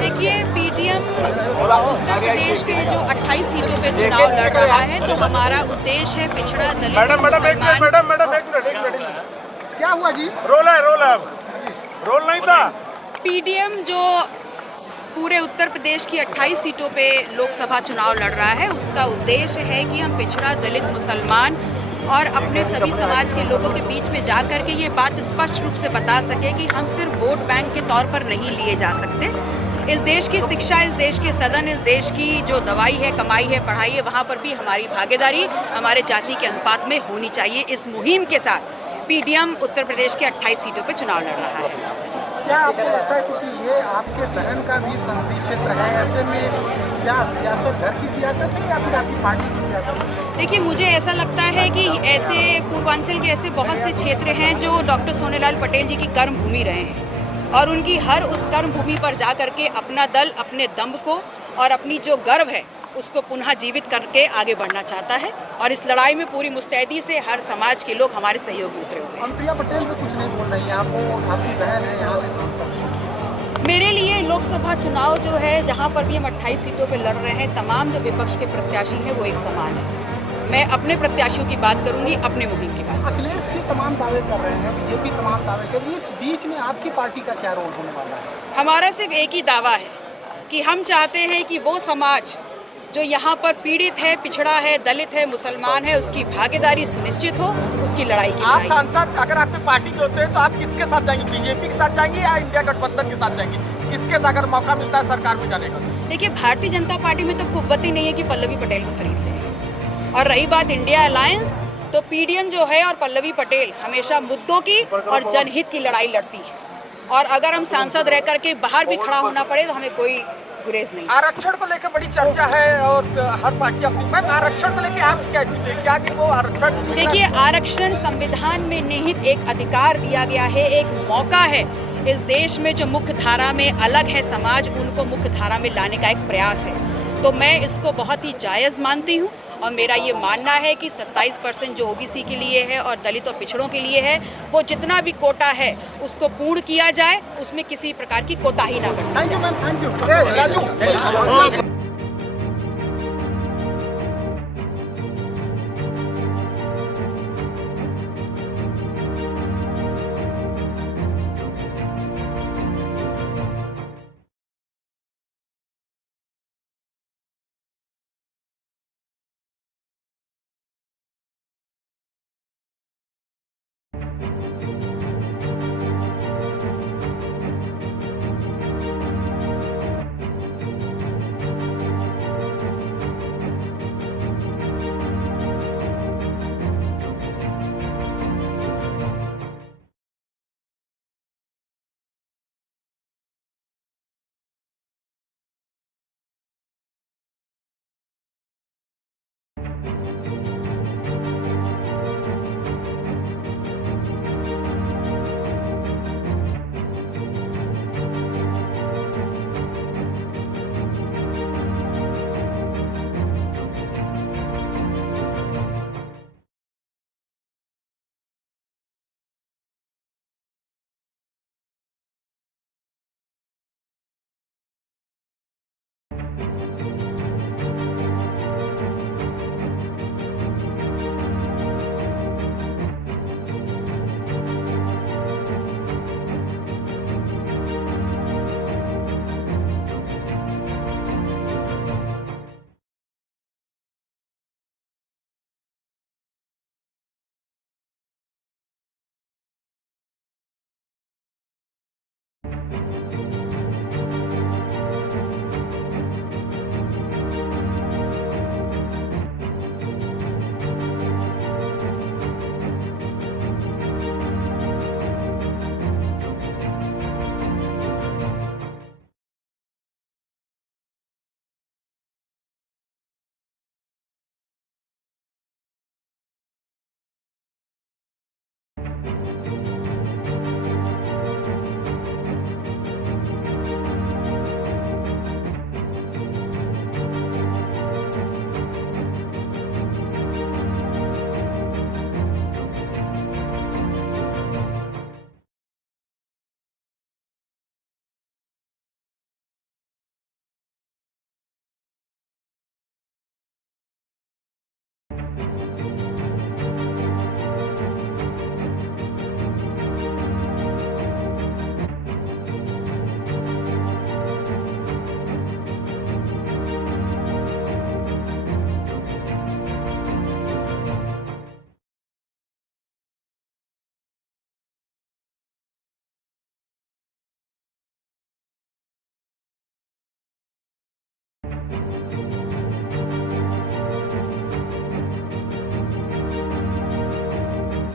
देखिए, पीटीएम उत्तर प्रदेश के जो 28 सीटों पे चुनाव लड़ रहा है, तो हमारा उद्देश्य है पिछड़ा दलित मुसलमान। मैडम एक मिनट। क्या हुआ जी? रोल है रोल नहीं था। पीटीएम जो पूरे उत्तर प्रदेश की 28 सीटों पे लोकसभा चुनाव लड़ रहा है, उसका उद्देश्य है कि हम पिछड़ा दलित मुसलमान और अपने सभी समाज के लोगों के बीच में जा कर के ये बात स्पष्ट रूप से बता सके कि हम सिर्फ वोट बैंक के तौर पर नहीं लिए जा सकते। इस देश की शिक्षा, इस देश के सदन, इस देश की जो दवाई है, कमाई है, पढ़ाई है, वहाँ पर भी हमारी भागीदारी हमारे जाति के अनुपात में होनी चाहिए। इस मुहिम के साथ पीटीएम उत्तर प्रदेश के 28 सीटों पर चुनाव लड़ रहा है। क्या आपको लगता है क्योंकि ये आपके बहन का भी संसदीय क्षेत्र है, ऐसे में क्या सियासत घर की सियासत है या फिर आपकी पार्टी की सियासत है? देखिए, मुझे ऐसा लगता है कि ऐसे पूर्वांचल के ऐसे बहुत से क्षेत्र हैं जो डॉक्टर सोनेलाल पटेल जी की कर्म भूमि रहे हैं और उनकी हर उस कर्म भूमि पर जा करके अपना दल अपने दम्भ को और अपनी जो गर्व है उसको पुनः जीवित करके आगे बढ़ना चाहता है और इस लड़ाई में पूरी मुस्तैदी से हर समाज के लोग हमारे सहयोग में उतरे हुए हैं। प्रिया पटेल भी कुछ नहीं बोल रही है, आपकी बहन है यहाँ से सांसद। मेरे लिए लोकसभा चुनाव जो है, जहाँ पर भी हम 28 सीटों पर लड़ रहे हैं, तमाम जो विपक्ष के प्रत्याशी हैं वो एक समान है। मैं अपने प्रत्याशियों की बात करूंगी, अपने मुहिम की बात। अखिलेश जी तमाम दावे कर रहे हैं, बीजेपी तमाम दावे कर रही है, इस बीच में आपकी पार्टी का क्या रोल होने वाला है? हमारा सिर्फ एक ही दावा है कि हम चाहते हैं कि वो समाज जो यहाँ पर पीड़ित है, पिछड़ा है, दलित है, मुसलमान है, उसकी भागीदारी सुनिश्चित हो, उसकी लड़ाई की। आप सांसद अगर आपकी पार्टी के होते हैं तो आप किसके साथ जाएंगे? बीजेपी के साथ जाएंगे या इंडिया गठबंधन के साथ जाएंगे? किसके साथ अगर मौका मिलता है सरकार में जाने का? देखिए, भारतीय जनता पार्टी में तो कुव्वत ही नहीं है कि पल्लवी पटेल को खरीद ले। और रही बात इंडिया अलायंस, तो पीडीएम जो है और पल्लवी पटेल हमेशा मुद्दों की और जनहित की लड़ाई लड़ती है और अगर हम सांसद रह करके बाहर भी खड़ा होना पड़े तो हमें कोई गुरेज नहीं। आरक्षण को लेकर बड़ी चर्चा है और हर पार्टी अपनी। मैम, आरक्षण को लेकर आप क्या चीज़ क्या कि वो आरक्षण? देखिए, आरक्षण संविधान में निहित एक अधिकार दिया गया है, एक मौका है। इस देश में जो मुख्य धारा में अलग है समाज, उनको मुख्य धारा में लाने का एक प्रयास है, तो मैं इसको बहुत ही जायज़ मानती हूँ और मेरा ये मानना है कि 27% जो ओबीसी के लिए है और दलित और पिछड़ों के लिए है, वो जितना भी कोटा है उसको पूर्ण किया जाए, उसमें किसी प्रकार की कोताही ना बरती जाए। Thank you.